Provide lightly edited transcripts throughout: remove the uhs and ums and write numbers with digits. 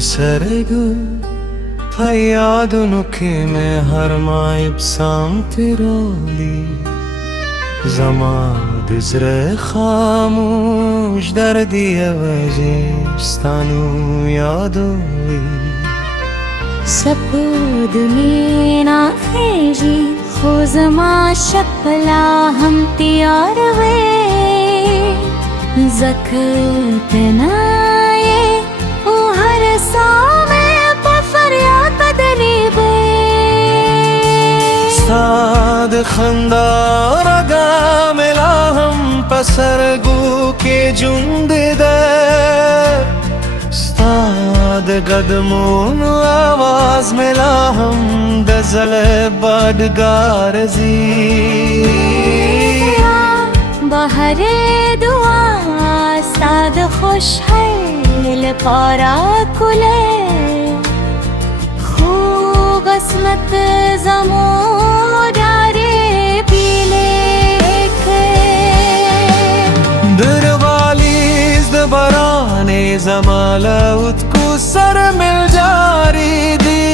sergu feryadunu kime harmayıp samtiroli Zamad zre khamush dardiye vajistanu yadovi सपूद में ना खेजी खुजमा शपला हम तैयार वे ज़कत नाये ओ हर सामे पफरिया कदरीबे साद खंदा रगा मिला हम पसरगू के जुंदे दे साद कदमों आवाज मिला हम दजल बडगार जी बहरे दुआ साद खुश है पारा कुले खूब असमत जमो डारे पीले दरवालीज दबराने जमाला उत्को सर मिल जारी दी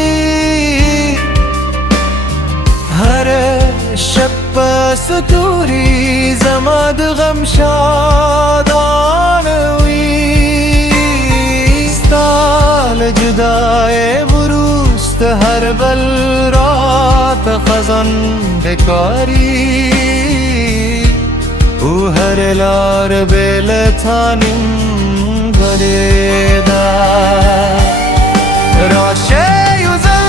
हर शप सुतूरी जमाद गम शादान हुई स्ताल जुदाए बुरुस्त हर बल रात खजन बेकारी हर लार बेल थानिम गरेदा राशे युजल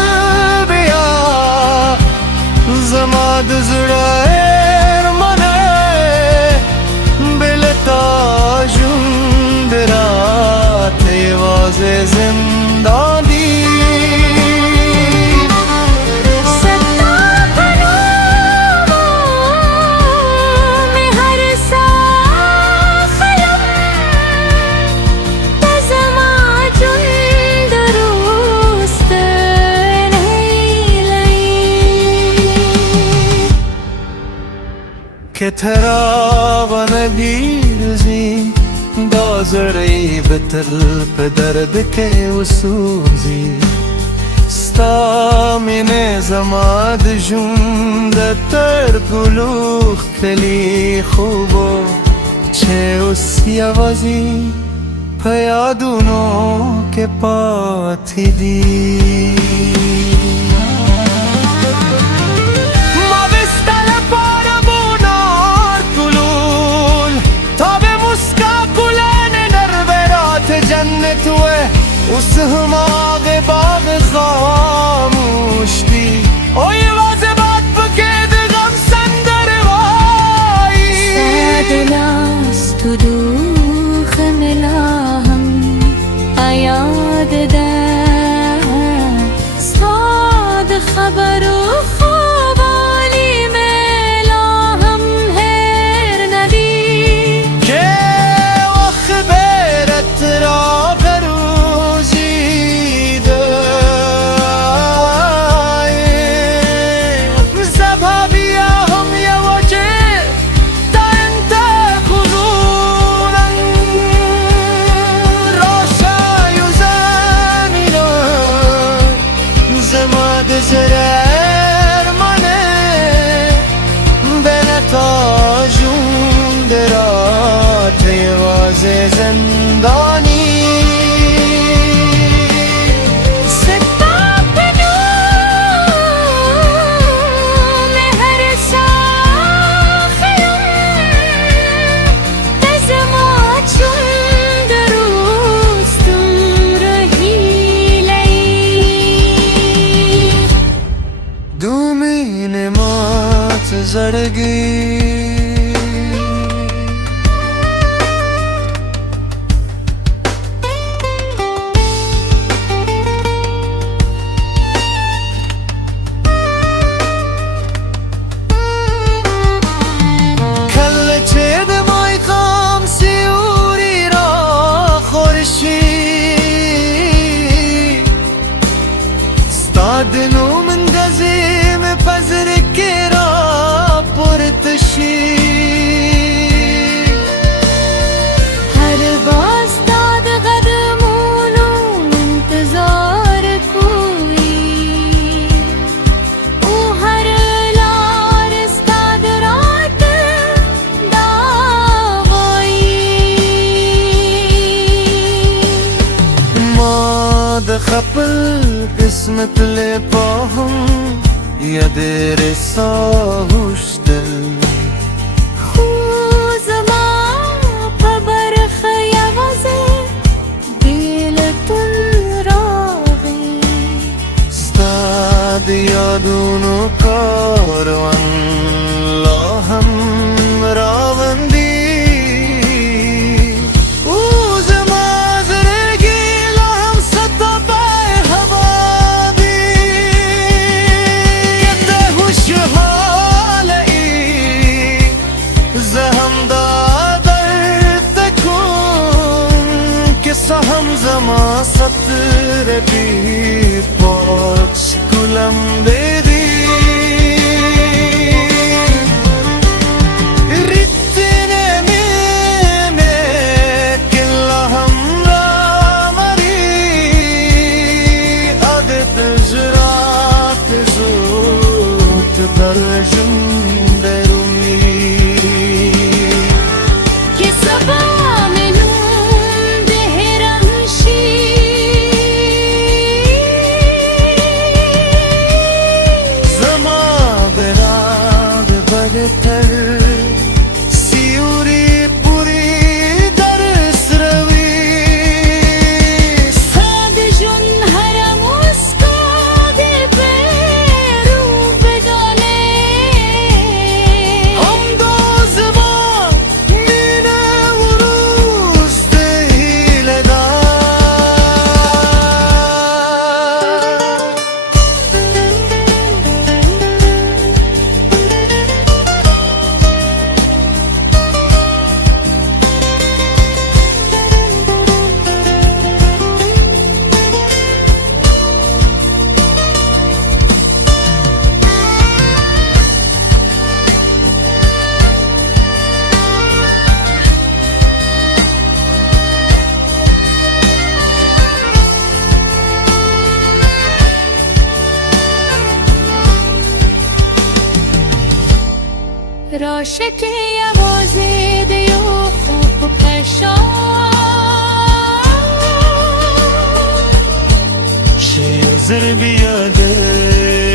बिया जमाद जुड़ाएर मने बिलता जुंदरा तेवाज़े जिंदानी كتراب نبيرزي دازري بتل بدردك وسوزي ستا من زماد جند تر قلوخ تلي خوبو چه اسيوازي پیادونو के पाथी दी उस हमारे बाग खामोश थी ओ ये वाज़े बात बकेद गम संदर वाई सादलास तुदूख मिला हम आयाद दा साद खबरो ख्वाली मिला हम हैर नदी के वक्त बेरत रा زرار منه بنتا جوندرات واز زندانی زرگی کل چه دمای خام سیوری را خورشی ستاد نو من گزیم پزر که را پرتشی قسمت لی پاهم یادر ساهوش دل خوزما پبرخ یوازه بیلتون راغی استاد یادونو کاروان لاهم راوندی हम जमा सतर भी पहुंच कुलम दे दी रितने में किला हम रामरी आदत जरात जोत दर्जन दरुमी कि सबा सियूरी पूरी दरस रवी साद जुन हरम उसका दे पैरू बजाने हम दो ज़बान मीने उरूस ते ही लगा روشک یوازه دیو خوب پشان شیزر بیاده